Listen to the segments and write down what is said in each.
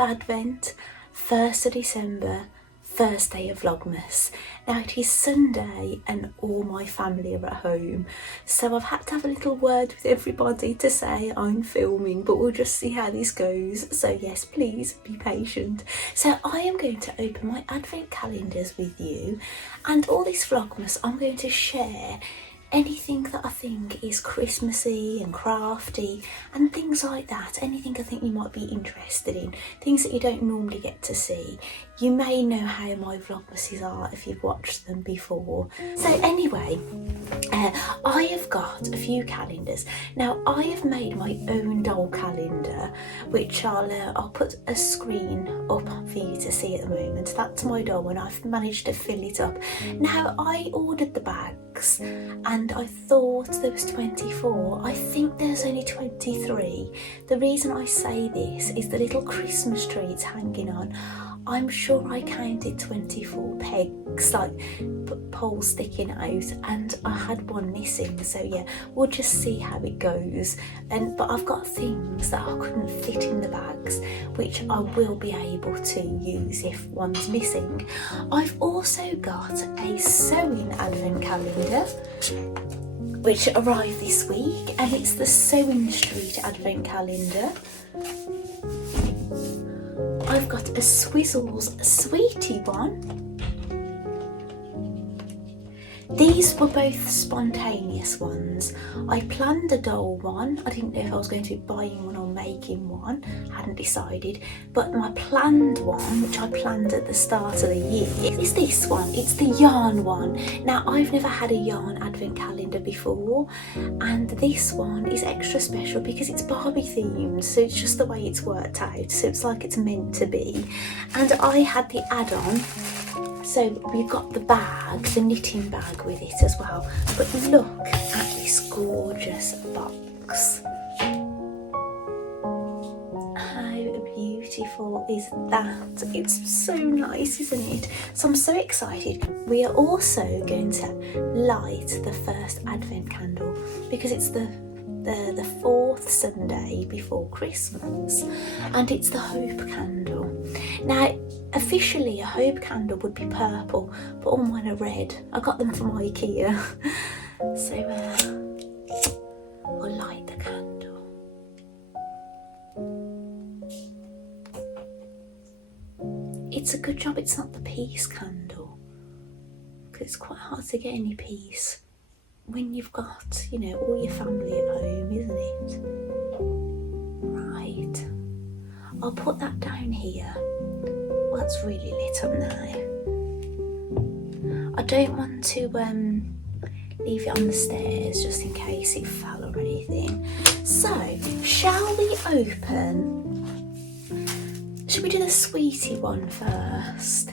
Advent, 1st of December, first day of Vlogmas. Now it is Sunday and all my family are at home, so I've had to have a little word with everybody to say I'm filming, but we'll just see how this goes. So yes, please be patient. So I am going to open my advent calendars with you, and all this Vlogmas I'm going to share anything that I think is Christmassy and crafty and things like that. Anything I think you might be interested in, things that you don't normally get to see. You may know how my Vlogmases are if you've watched them before. So anyway, I have got a few calendars. Now I have made my own doll calendar, which I'll put a screen up for you to see at the moment. That's my doll and I've managed to fill it up. Now I ordered the bags and I thought there was 24. I think there's only 23. The reason I say this is the little Christmas tree it's hanging on. I'm sure I counted 24 pegs, like poles sticking out, and I had one missing. So yeah, we'll just see how it goes. But I've got things that I couldn't fit in the bags, which I will be able to use if one's missing. I've also got a sewing advent calendar, which arrived this week, and it's the Sewing Street advent calendar. I've got a Swizzles Sweetie one. These were both spontaneous ones. I planned a doll one. I didn't know if I was going to be buying one or making one. Hadn't decided. But my planned one, which I planned at the start of the year, is this one. It's the yarn one. Now, I've never had a yarn advent calendar before, and this one is extra special because it's Barbie themed, so it's just the way it's worked out. So it's like it's meant to be. And I had the add-on. So we've got the bag, the knitting bag with it as well. But look at this gorgeous box. How beautiful is that? It's so nice, isn't it? So I'm so excited. We are also going to light the first advent candle because it's the fourth Sunday before Christmas, and it's the hope candle. Now officially a hope candle would be purple, but all mine are red. I got them from IKEA. So we'll light the candle. It's a good job it's not the peace candle, because it's quite hard to get any peace when you've got, you know, all your family at home, isn't it? Right, I'll put that down here. Well, it's really lit up now. I don't want to leave it on the stairs just in case it fell or anything. So, shall we open? Should we do the sweetie one first?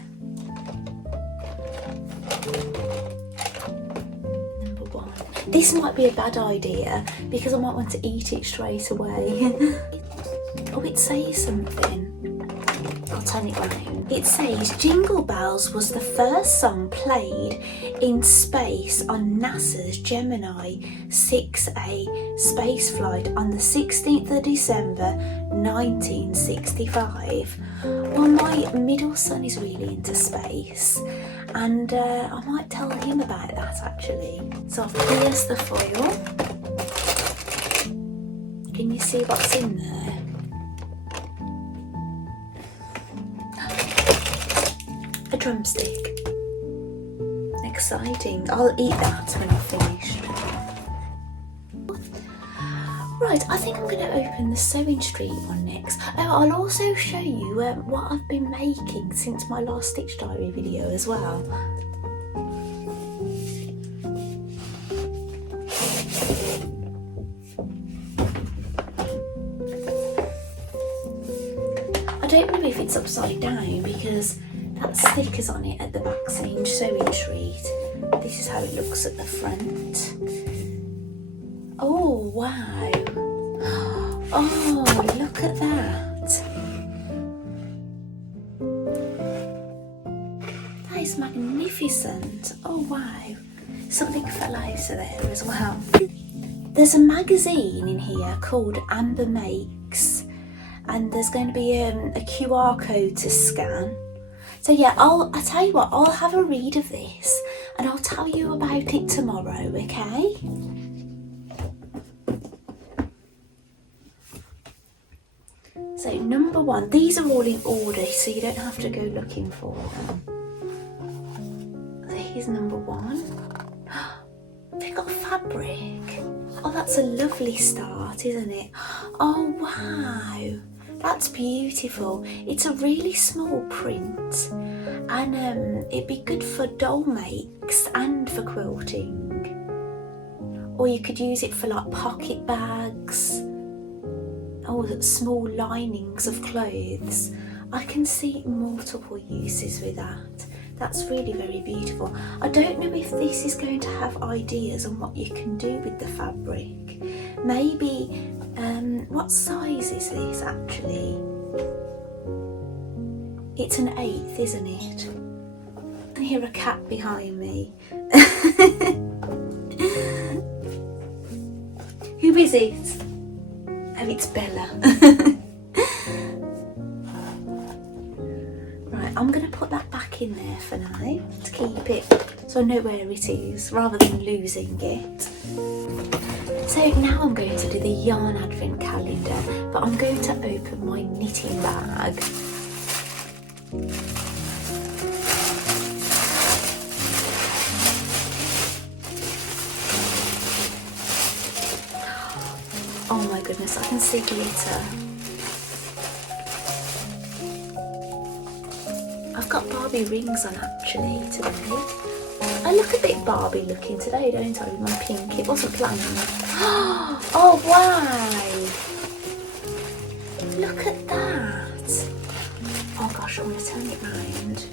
This might be a bad idea because I might want to eat it straight away. Oh, it says something. I'll turn it round. It says Jingle Bells was the first song played in space on NASA's Gemini 6A spaceflight on the 16th of December 1965. Well, my middle son is really into space, and I might tell him about that actually. So here's the foil. Can you see what's in there? A drumstick. Exciting. I'll eat that when I've finished. Right, I think I'm going to open the Sewing Street one next. Oh, I'll also show you what I've been making since my last Stitch Diary video as well. I don't know if it's upside down because that sticker's on it at the back saying Sewing Street. This is how it looks at the front. Oh wow. Oh, look at that. That is magnificent. Oh wow. Something fell out of there as well. There's a magazine in here called Amber Makes, and there's going to be a QR code to scan. So yeah, I'll tell you what, I'll have a read of this and I'll tell you about it tomorrow, okay? So number one, these are all in order, so you don't have to go looking for them. So here's number one. They've got fabric. Oh, that's a lovely start, isn't it? Oh wow, that's beautiful. It's a really small print, and it'd be good for doll makes and for quilting. Or you could use it for like pocket bags or small linings of clothes. I can see multiple uses with that. That's really very beautiful. I don't know if this is going to have ideas on what you can do with the fabric. Maybe, what size is this actually? It's an 1/8, isn't it? I hear a cat behind me. Who is it? Oh, it's Bella. Right, I'm going to put that back in there for now to keep it so I know where it is rather than losing it. So now I'm going to do the yarn advent calendar, but I'm going to open my knitting bag. Oh my goodness, I can see glitter. I've got Barbie rings on actually today. I look a bit Barbie looking today, don't I, with my pink? It wasn't planned. Oh wow! Look at that! Oh gosh, I'm going to turn it round.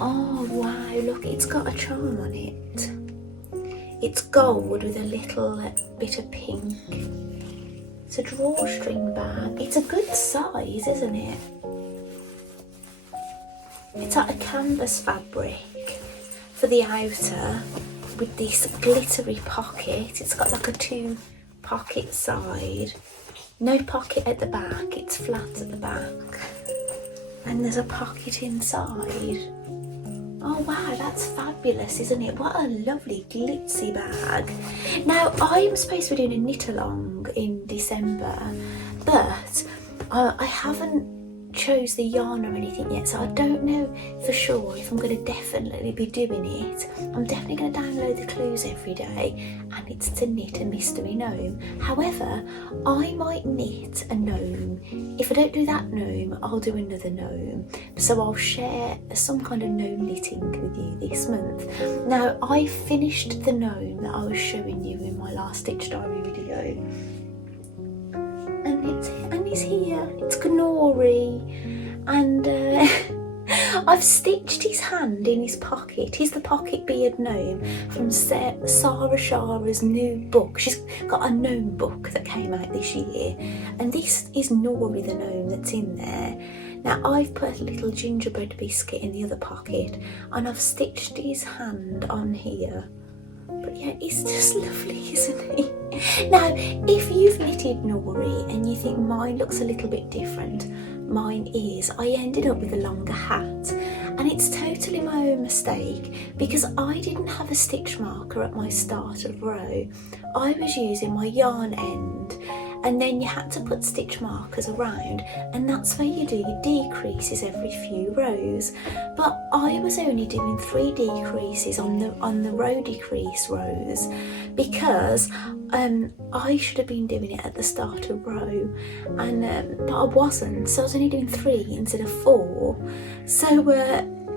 Oh wow, look, it's got a charm on it. It's gold with a little bit of pink. It's a drawstring bag. It's a good size, isn't it? It's like a canvas fabric for the outer with this glittery pocket. It's got like a 2 pocket side. No pocket at the back, it's flat at the back. And there's a pocket inside. Oh wow, that's fabulous, isn't it? What a lovely glitzy bag. Now, I'm supposed to be doing a knit along in December, but I haven't chose the yarn or anything yet, so I don't know for sure if I'm going to definitely be doing it. I'm definitely going to download the clues every day, and it's to knit a mystery gnome. However, I might knit a gnome. If I don't do that gnome, I'll do another gnome. So I'll share some kind of gnome knitting with you this month. Now, I finished the gnome that I was showing you in my last Stitch Diary video. And he's here, it's Knorri, and I've stitched his hand in his pocket. He's the pocket beard gnome from Sarah Shara's new book. She's got a gnome book that came out this year, and this is Knorri the gnome that's in there. Now I've put a little gingerbread biscuit in the other pocket, and I've stitched his hand on here. But yeah, it's just lovely, isn't he? Now, if you've knitted Knorri and you think mine looks a little bit different, mine is. I ended up with a longer hat, and it's totally my own mistake because I didn't have a stitch marker at my start of row. I was using my yarn end, and then you had to put stitch markers around, and that's where you do your decreases every few rows. But I was only doing 3 decreases on the row decrease rows because I should have been doing it at the start of row, and but I wasn't, so I was only doing 3 instead of 4. So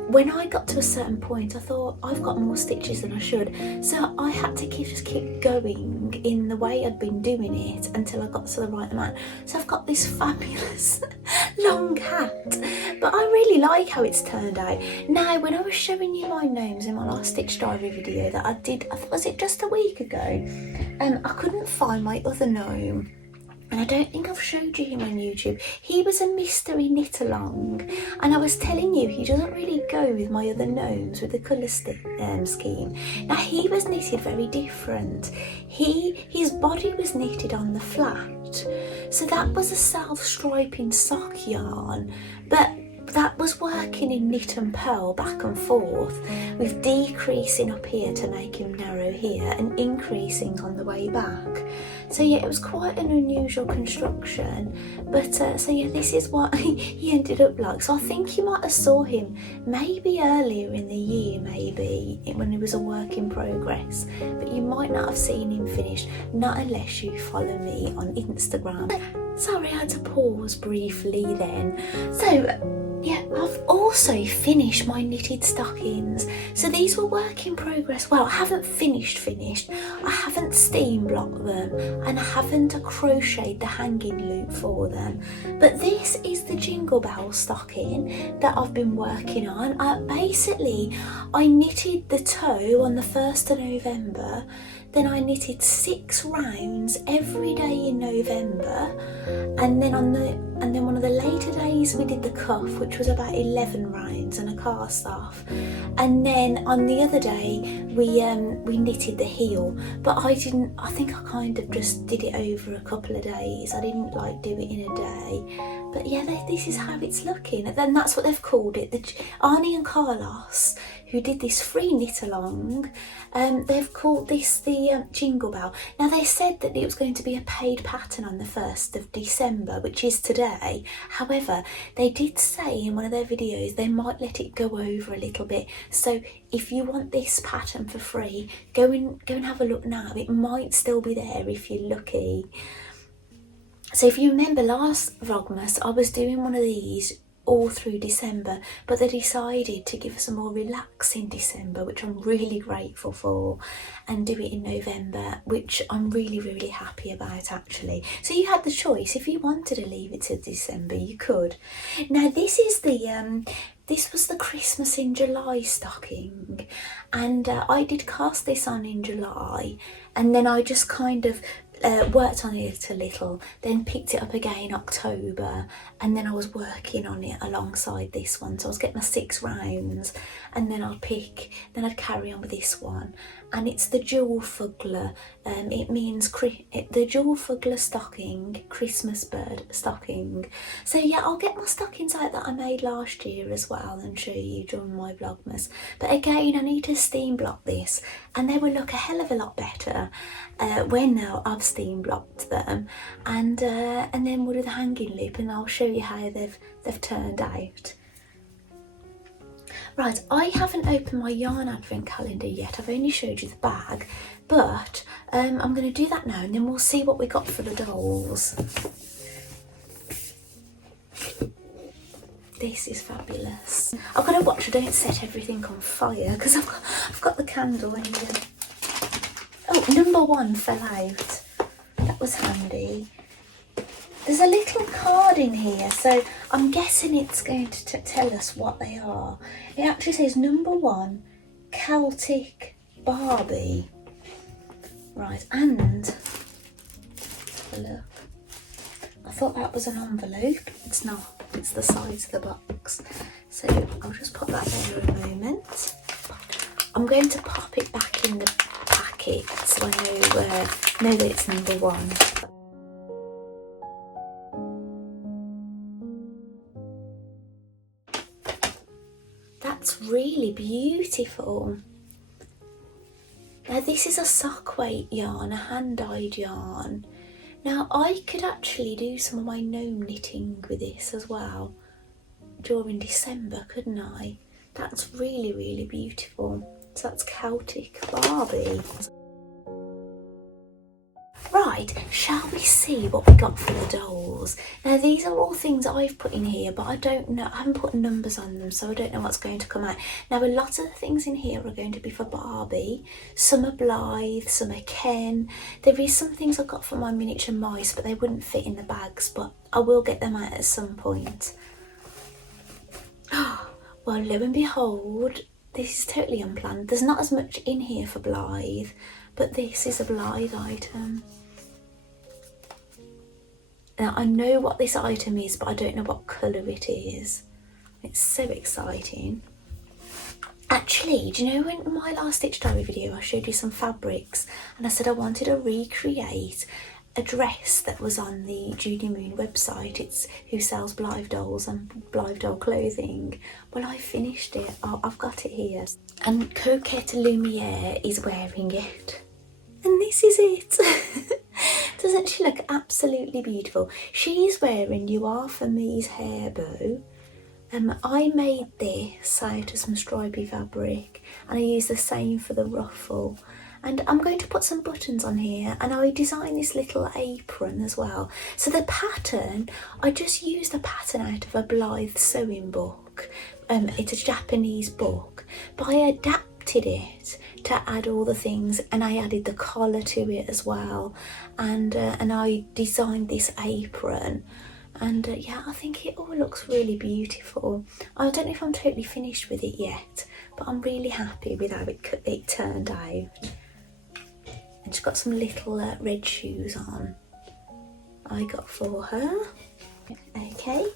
when I got to a certain point, I thought I've got more stitches than I should, so I had to just keep going in the way I'd been doing it until I got to the right amount. So I've got this fabulous long hat, but I really like how it's turned out. Now, when I was showing you my gnomes in my last Stitch Diary video that I did, was it just a week ago? I couldn't find my other gnome. and I don't think I've showed you him on YouTube. He was a mystery knit along, and I was telling you he doesn't really go with my other gnomes with the colour scheme. Now he was knitted very different. His body was knitted on the flat, so that was a self-striping sock yarn, but that was working in knit and purl back and forth, with decreasing up here to make him narrow here and increasing on the way back. So yeah, it was quite an unusual construction, but so yeah, this is what he ended up like. So I think you might have saw him maybe earlier in the year, maybe when he was a work in progress, but you might not have seen him finished, not unless you follow me on Instagram. Sorry, I had to pause briefly then. So yeah, I've also finished my knitted stockings. So these were work in progress. Well, I haven't finished. I haven't steam blocked them, and I haven't crocheted the hanging loop for them. But this is the Jingle Bell stocking that I've been working on. Basically, I knitted the toe on the 1st of November. Then I knitted 6 rounds every day in November, and then one of the later days we did the cuff, which was about 11 rounds and a cast off, and then on the other day we knitted the heel. But I think I kind of just did it over a couple of days. I didn't like do it in a day. But yeah, this is how it's looking. And then that's what they've called it. Arnie and Carlos, who did this free knit along, they've called this the Jingle Bell. Now they said that it was going to be a paid pattern on the 1st of December, which is today. However, they did say in one of their videos they might let it go over a little bit. So if you want this pattern for free, go and have a look now. It might still be there if you're lucky. So if you remember last Vlogmas, I was doing one of these all through December, but they decided to give us a more relaxing December, which I'm really grateful for, and do it in November, which I'm really, really happy about actually. So you had the choice. If you wanted to leave it to December, you could. Now this is this was the Christmas in July stocking, and I did cast this on in July, and then I just kind of worked on it a little, then picked it up again in October, and then I was working on it alongside this one. So I was getting my 6 rounds, and then I'd carry on with this one, and it's the Jewel Fuggler. It means the Jewel Fuggler stocking, Christmas bird stocking. So yeah, I'll get my stockings out that I made last year as well and show you during my Vlogmas. But again, I need to steam block this, and they will look a hell of a lot better when I've steam blocked them, and then we'll do the hanging loop, and I'll show you how they've turned out. Right, I haven't opened my yarn advent calendar yet. I've only showed you the bag, but I'm going to do that now, and then we'll see what we got for the dolls. This is fabulous. I've got to watch I don't set everything on fire, because I've got the candle in here. Oh, number 1 fell out. That was handy. There's a little card in here, so I'm guessing it's going to tell us what they are. It actually says number 1, Celtic Barbie. Right, and have a look. I thought that was an envelope. It's not. It's the size of the box. So I'll just put that there in a moment. I'm going to pop it back in the packet so I know that it's number 1. That's really beautiful. Now this is a sock weight yarn, a hand-dyed yarn. Now I could actually do some of my gnome knitting with this as well during December, couldn't I? That's really, really beautiful. So that's Celtic Barbie. Right, shall we see what we got for the dolls? Now these are all things I've put in here, but I don't know, I haven't put numbers on them, so I don't know what's going to come out. Now a lot of the things in here are going to be for Barbie. Some are Blythe, some are Ken. There is some things I got for my miniature mice, but they wouldn't fit in the bags, but I will get them out at some point. Well, lo and behold, this is totally unplanned. There's not as much in here for Blythe, but this is a Blythe item. Now I know what this item is, but I don't know what colour it is. It's so exciting. Actually, do you know in my last Stitch Diary video I showed you some fabrics and I said I wanted to recreate a dress that was on the Judy Moon website. It's who sells Blythe dolls and Blythe doll clothing. Well, I finished it. I've got it here. And Coquette Lumiere is wearing it. And this is it. Doesn't she look absolutely beautiful? She's wearing You Are For Me's hair bow. I made this out of some stripy fabric and I used the same for the ruffle. And I'm going to put some buttons on here, and I designed this little apron as well. So the pattern, I just used the pattern out of a Blythe sewing book. It's a Japanese book, but I adapted it to add all the things, and I added the collar to it as well. And I designed this apron. And yeah, I think it all looks really beautiful. I don't know if I'm totally finished with it yet, but I'm really happy with how it turned out. And she's got some little red shoes on I got for her. Okay,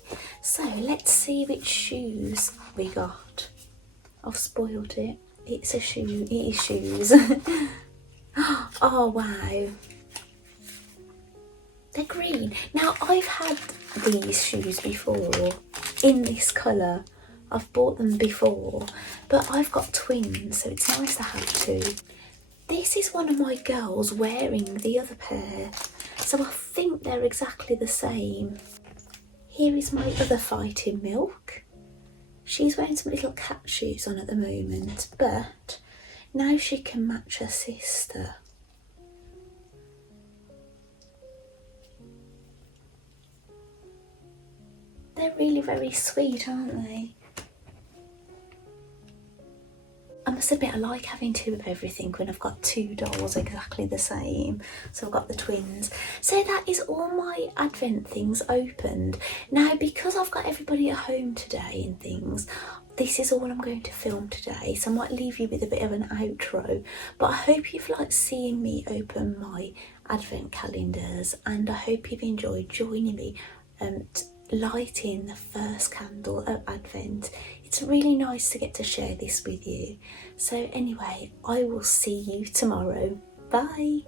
so let's see which shoes we got. I've spoiled it. It's a shoe. It is shoes. Oh wow. They're green. Now I've had these shoes before in this colour. I've bought them before, but I've got twins, so it's nice to have two. This is one of my girls wearing the other pair, so I think they're exactly the same. Here is my other Fighting Milk. She's wearing some little cat shoes on at the moment, but now she can match her sister. They're really very sweet, aren't they? I must admit I like having two of everything when I've got two dolls exactly the same. So I've got the twins. So that is all my advent things opened. Now because I've got everybody at home today and things, this is all I'm going to film today. So I might leave you with a bit of an outro. But I hope you've liked seeing me open my advent calendars, and I hope you've enjoyed joining me lighting the first candle of Advent. It's really nice to get to share this with you. So anyway, I will see you tomorrow. Bye.